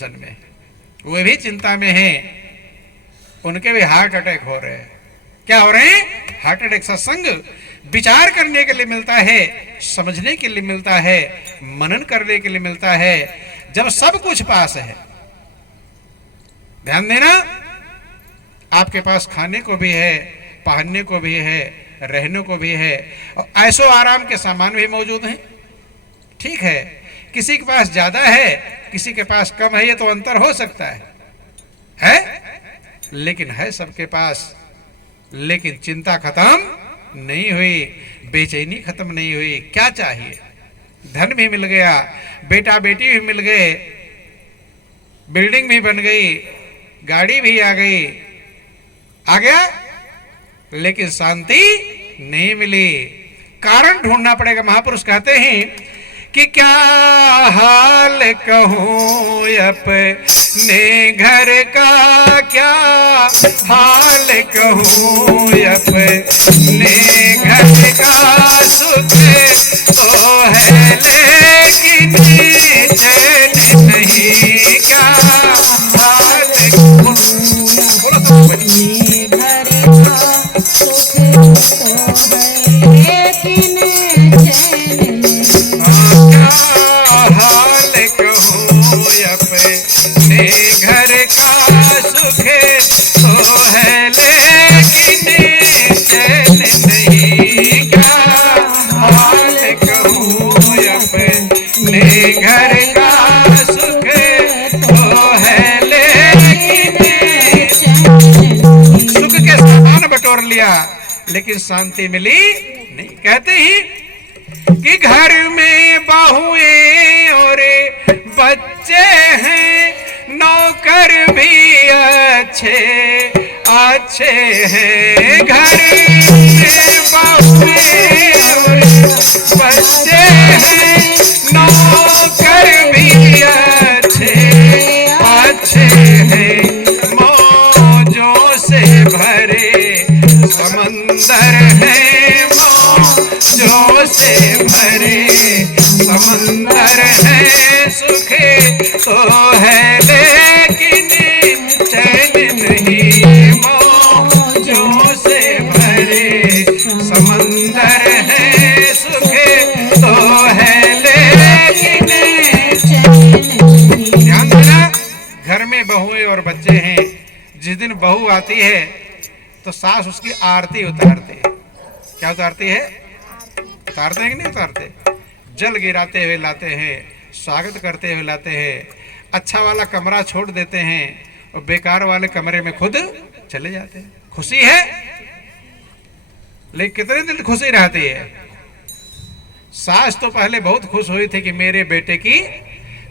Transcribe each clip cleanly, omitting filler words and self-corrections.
में वे भी चिंता में हैं, उनके भी हार्ट अटैक हो रहे हैं। क्या हो रहे हैं? Heart attack. सत्संग विचार करने के लिए मिलता है, समझने के लिए मिलता है, मनन करने के लिए मिलता है, जब सब कुछ पास है। ध्यान देना, आपके पास खाने को भी है, पहनने को भी है, रहने को भी है, और ऐसो आराम के सामान भी मौजूद हैं। ठीक है, किसी के पास ज्यादा है, किसी के पास कम है, ये तो अंतर हो सकता है? लेकिन है सबके पास। लेकिन चिंता खत्म नहीं हुई, बेचैनी खत्म नहीं हुई। क्या चाहिए? धन भी मिल गया, बेटा बेटी भी मिल गए, बिल्डिंग भी बन गई, गाड़ी भी आ गई, आ गया, लेकिन शांति नहीं मिली। कारण ढूंढना पड़ेगा। महापुरुष कहते हैं कि क्या हाल कहूँ अपने घर का, क्या हाल कहूँ अपने घर का। सुख तो है लेकिन चैन नहीं, क्या हाल कहूँ। घर का सुख तो है लेकिन चैन नहीं, क्या हाल कहूँ अपने घर का सुख तो है लेकिन। सुख के सामान बटोर लिया लेकिन शांति मिली नहीं। कहते ही कि घर में बहुएं और बच्चे हैं, नौकर भी अच्छे अच्छे हैं। घर में बहुएं और बच्चे हैं, नौकर भी अच्छे अच्छे हैं। मौजों से भरे समंदर है, मौजों से भरे समंदर है। सुख तो है लेकिन चैन नहीं, मौजों से भरे समंदर है। सुख तो है लेकिन चैन। ध्यान देना, घर में बहुएं और बच्चे हैं। जिस दिन बहू आती है तो सास उसकी आरती उतारती है। क्या उतारती है? उतारते हैं कि नहीं उतारते? जल गिराते हुए लाते हैं, स्वागत करते हुए लाते हैं, अच्छा वाला कमरा छोड़ देते हैं और बेकार वाले कमरे में खुद चले जाते हैं। खुशी है, लेकिन कितने दिन खुशी रहती है? सास तो पहले बहुत खुश हुई थी कि मेरे बेटे की,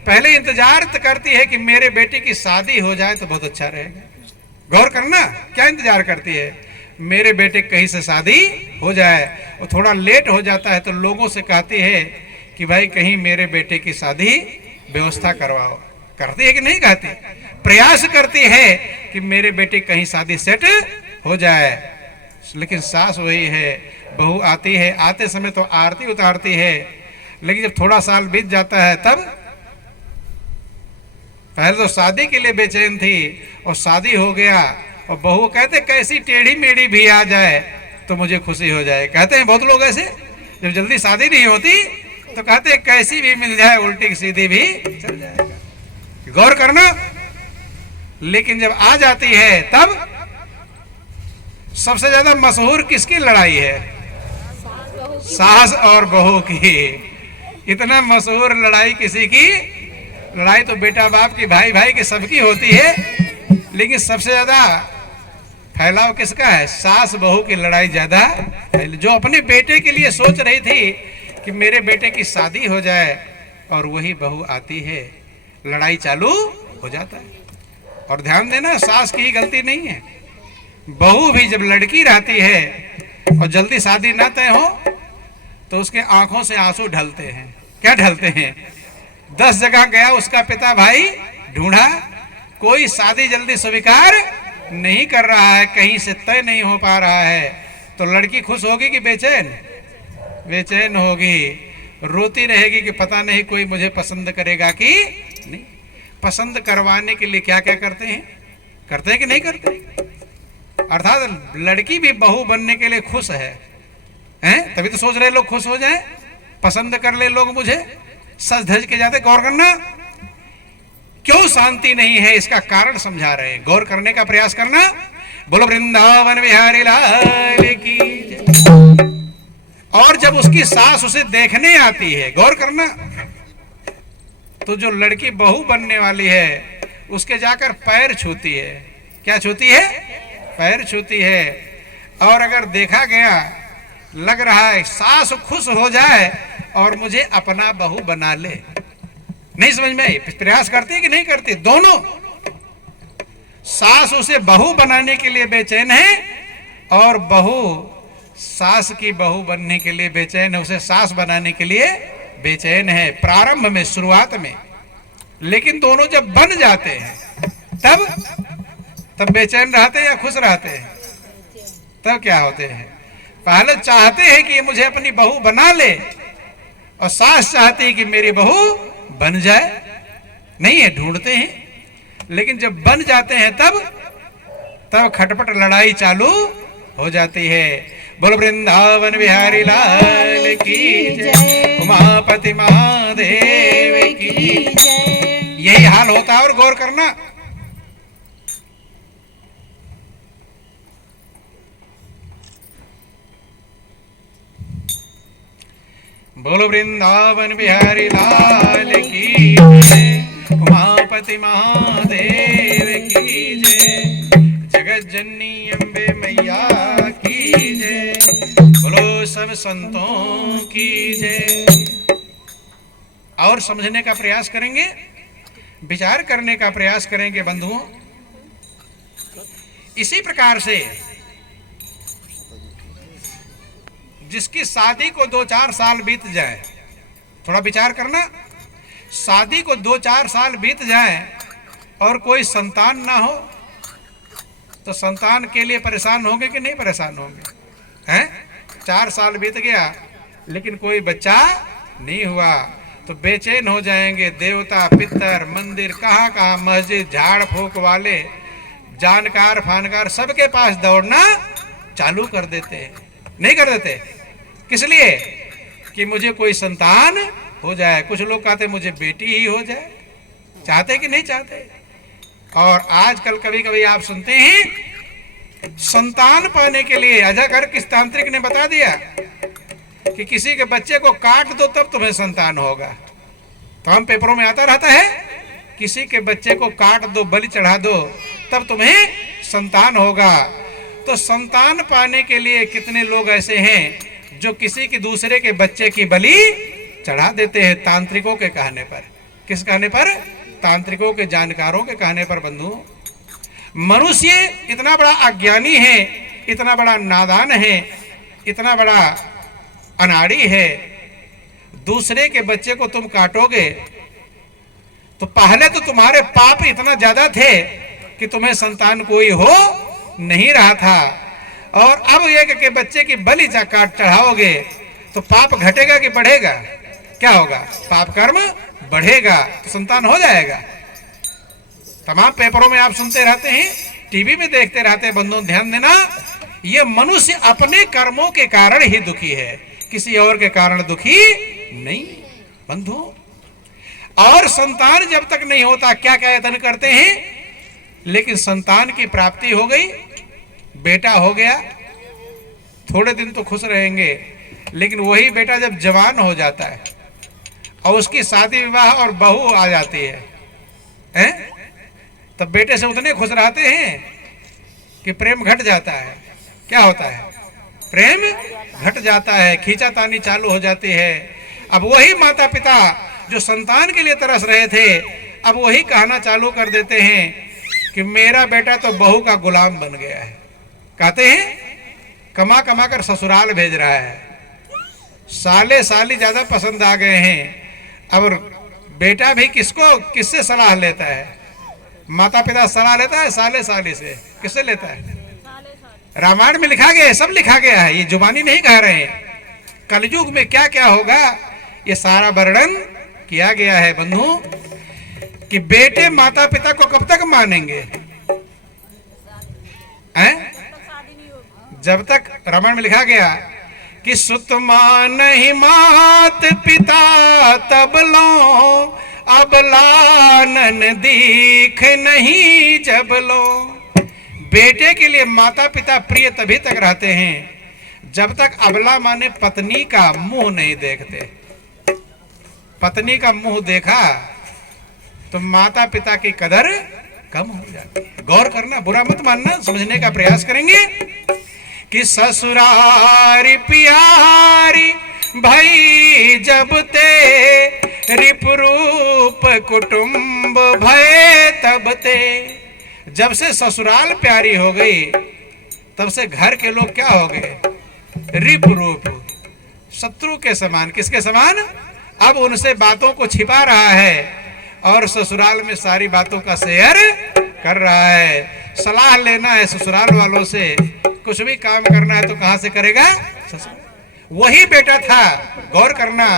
पहले इंतजार करती है कि मेरे बेटे की शादी हो जाए तो बहुत अच्छा रहेगा। गौर करना, क्या इंतजार करती है? मेरे बेटे कहीं से शादी हो जाए। और थोड़ा लेट हो जाता है तो लोगों से कहती है कि भाई कहीं मेरे बेटे की शादी व्यवस्था करवाओ। करती है कि नहीं कहती? प्रयास करती है कि मेरे बेटे कहीं शादी सेट हो जाए। लेकिन सास वही है, बहू आती है, आते समय तो आरती उतारती है, लेकिन जब थोड़ा साल बीत जाता है तब, पहले तो शादी के लिए बेचैन थी और शादी हो गया और बहू कहते कैसी टेढ़ी मेढ़ी भी आ जाए तो मुझे खुशी हो जाए। कहते हैं बहुत लोग ऐसे, जब जल्दी शादी नहीं होती तो कहते हैं कैसी भी मिल जाए, उल्टी सीधी भी चल जाएगा। गौर करना, लेकिन जब आ जाती है तब सबसे ज्यादा मशहूर किसकी लड़ाई है? सास और बहू की। इतना मशहूर लड़ाई किसी की? लड़ाई तो बेटा बाप की, भाई भाई की, सबकी होती है, लेकिन सबसे ज्यादा फैलाव किसका है? सास बहू की लड़ाई ज्यादा। जो अपने बेटे के लिए सोच रही थी कि मेरे बेटे की शादी हो जाए और वही बहू आती है, लड़ाई चालू हो जाता है। और ध्यान देना, सास की गलती नहीं है। बहू भी जब लड़की रहती है और जल्दी शादी ना तय हो तो उसके आंखों से आंसू ढलते हैं। क्या ढलते हैं? 10 जगह गया उसका पिता भाई, ढूंढा, कोई शादी जल्दी स्वीकार नहीं कर रहा है, कहीं से तय नहीं हो पा रहा है। तो लड़की खुश होगी कि बेचैन? बेचैन होगी, रोती रहेगी कि पता नहीं कोई मुझे पसंद करेगा कि नहीं। पसंद करवाने के लिए क्या क्या करते हैं कि नहीं करते? अर्थात लड़की भी बहू बनने के लिए खुश है, हैं? तभी तो सोच रहे लोग खुश हो जाएं, पसंद कर ले लोग मुझे, सज धज के जाते। गौर करना, क्यों शांति नहीं है इसका कारण समझा रहे हैं, गौर करने का प्रयास करना। बोलो वृंदावन बिहारी लाल की जय। और जब उसकी सास उसे देखने आती है, गौर करना, तो जो लड़की बहू बनने वाली है उसके जाकर पैर छूती है। क्या छूती है? पैर छूती है। और अगर देखा गया, लग रहा है सास खुश हो जाए और मुझे अपना बहू बना ले। नहीं समझ में? प्रयास करती है कि नहीं करती? दोनों। सास उसे बहू बनाने के लिए बेचैन है और बहू सास की बहू बनने के लिए बेचैन है, उसे सास बनाने के लिए बेचैन है प्रारंभ में, शुरुआत में। लेकिन दोनों जब बन जाते हैं तब बेचैन रहते हैं या खुश रहते हैं? तब क्या होते हैं? पहले चाहते हैं कि ये मुझे अपनी बहू बना ले, और सास चाहती है कि मेरी बहू बन जाए। नहीं है, ढूंढते हैं। लेकिन जब बन जाते हैं तब खटपट लड़ाई चालू हो जाती है। बोलो वृंदावन बिहारी लाल की जय, उमापति महादेव की जय। यही हाल होता है। और गौर करना, बोलो वृंदावन बिहारी लाल की जय, उमापति महादेव की जय, जगत जननी अम्बे मैया की जय, बोलो सब संतों की जय। और समझने का प्रयास करेंगे, विचार करने का प्रयास करेंगे बंधुओं। इसी प्रकार से जिसकी शादी को 2-4 साल बीत जाए, थोड़ा विचार करना, शादी को 2-4 साल बीत जाए और कोई संतान ना हो, तो संतान के लिए परेशान होंगे कि नहीं परेशान होंगे? हैं? 4 साल बीत गया लेकिन कोई बच्चा नहीं हुआ तो बेचैन हो जाएंगे। देवता, पितर, मंदिर, कहाँ कहाँ, मस्जिद, झाड़ फूक वाले, जानकार फानकार, सबके पास दौड़ना चालू कर देते हैं। नहीं कर देते? किस लिए? कि मुझे कोई संतान हो जाए। कुछ लोग कहते मुझे बेटी ही हो जाए। चाहते कि नहीं चाहते? और आजकल कभी कभी आप सुनते हैं संतान पाने के लिए अजागर किस तांत्रिक ने बता दिया कि किसी के बच्चे को काट दो तब तुम्हें संतान होगा। तो हम पेपरों में आता रहता है, किसी के बच्चे को काट दो, बलि चढ़ा दो, तब तुम्हें संतान होगा। तो संतान पाने के लिए कितने लोग ऐसे हैं जो किसी के दूसरे के बच्चे की बलि चढ़ा देते हैं, तांत्रिकों के कहने पर। किस कहने पर? तांत्रिकों के, जानकारों के कहने पर। बंधुओं, मनुष्य इतना बड़ा अज्ञानी है, इतना बड़ा नादान है, इतना बड़ा अनाड़ी है। दूसरे के बच्चे को तुम काटोगे तो पहले तो तुम्हारे पाप इतना ज्यादा थे कि तुम्हें संतान कोई हो नहीं रहा था, और अब ये कि बच्चे की बलि काट चढ़ाओगे तो पाप घटेगा कि बढ़ेगा? क्या होगा? पाप कर्म बढ़ेगा, तो संतान हो जाएगा। तमाम पेपरों में आप सुनते रहते हैं, टीवी में देखते रहते हैं। बंधुओं ध्यान देना, ये मनुष्य अपने कर्मों के कारण ही दुखी है, किसी और के कारण दुखी नहीं। बंधुओं, और संतान जब तक नहीं होता क्या क्या यत्न करते हैं, लेकिन संतान की प्राप्ति हो गई, बेटा हो गया, थोड़े दिन तो खुश रहेंगे, लेकिन वही बेटा जब जवान हो जाता है और उसकी शादी विवाह और बहू आ जाती है, हैं? तब बेटे से उतने खुश रहते हैं कि प्रेम घट जाता है। क्या होता है? प्रेम घट जाता है, खींचातानी चालू हो जाती है। अब वही माता पिता जो संतान के लिए तरस रहे थे, अब वही कहना चालू कर देते हैं कि मेरा बेटा तो बहू का गुलाम बन गया है। कहते हैं कमा कमा कर ससुराल भेज रहा है, साले साली ज्यादा पसंद आ गए हैं। अब बेटा भी किससे सलाह लेता है? माता पिता सलाह लेता है साले साली से। किससे लेता है? रामायण में लिखा गया है, सब लिखा गया है, ये जुबानी नहीं कह रहे हैं। कलयुग में क्या क्या होगा ये सारा वर्णन किया गया है। बंधु, कि बेटे माता पिता को कब तक मानेंगे हैं? जब तक रामायण में लिखा गया कि सुत मान ही मात पिता तब लो, अब लानन दीख नहीं जब लो। बेटे के लिए माता पिता प्रिय तभी तक रहते हैं जब तक अबला माने पत्नी का मुंह नहीं देखते। पत्नी का मुंह देखा तो माता पिता की कदर कम हो जाती है। गौर करना, बुरा मत मानना, समझने का प्रयास करेंगे कि ससुरारी प्यारी भाई जब ते रिपरूप कुटुंब भय तब ते। जब से ससुराल प्यारी हो गई तब से घर के लोग क्या हो गए? रिपरूप, शत्रु के समान। किसके समान? अब उनसे बातों को छिपा रहा है और ससुराल में सारी बातों का शेयर कर रहा है। सलाह लेना है ससुराल वालों से, कुछ भी काम करना है तो कहां से करेगा? वही बेटा था, गौर करना,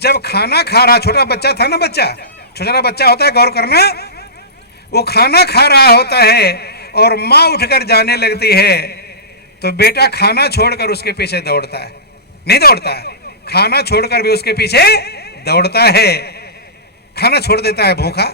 जब खाना खा रहा, छोटा बच्चा था ना, छोटा बच्चा होता है, गौर करना, वो खाना खा रहा होता है और माँ उठकर जाने लगती है तो बेटा खाना छोड़कर उसके पीछे दौड़ता है। नहीं दौड़ता? खाना छोड़कर भी उसके पीछे दौड़ता है। खाना छोड़ देता है भूखा।